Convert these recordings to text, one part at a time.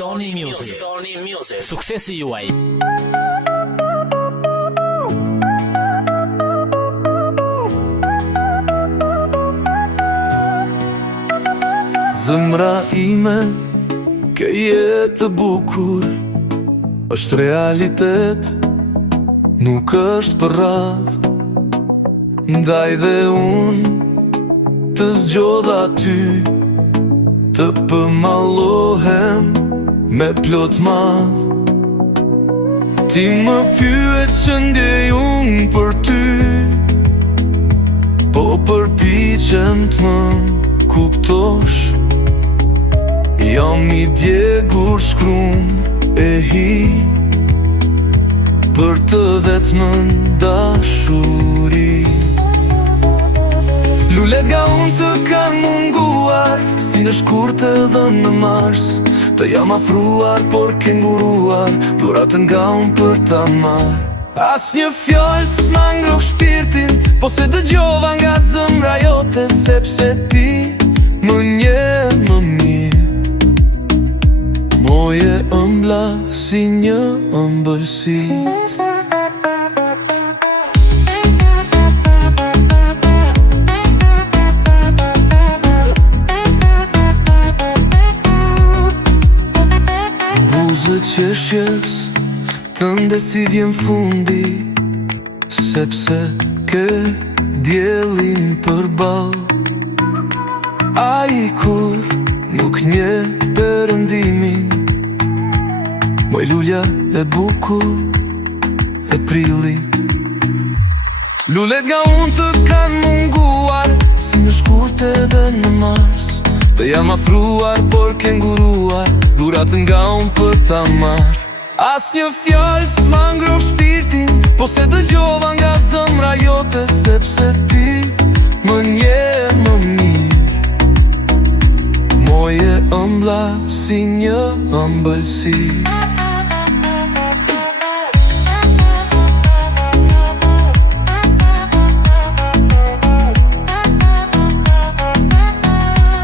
Sony Music. Suksesi juaj. Zëmra ime, ke jetë bukur, është realitet, nuk është për radh. Ndaj dhe unë të zgjodha ty, të pëmallohem me plot madh. Ti më pyet që ndjej unë për ty, po përpiqem të më kuptosh. Jam I djegur shkrum e hi, për të vetmën dashuri. Lulet nga unë të kanë munguar, si në shkurtë edhe në mars. Të jam afruar, por ke nguruar dhuratën nga unë për ta marr. As një fjallë s'ma ngroh shpirtin, po se dëgjova nga zëmra jote, sepse ti më nje më mirë. Moje ëmbla si një ëmbëlsit. Buzë qeshjes tënde si vjen fundi, sepse ke djelin përball. Ai kur nuk nje perëndimin, moj lulja e bukur e prilli. Lulet nga unë të kanë munguar, si në shkurt edhe në mars. Të jam afruar, por ke nguruar dhuratën nga unë për ta marr. As një fjallë s'ma ngroh shpirtin, po se dëgjova nga zëmra jote, sepse ti më nje më mirë. Moje ëmbla si një ëmbëlsit.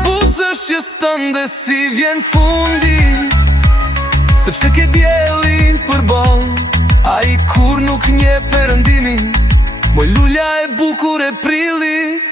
Buzëshjes tënde si vjen fundi, sepse ke djelin përball. Ai kur nuk nje perëndimin, moj lulja e bukur e prillit.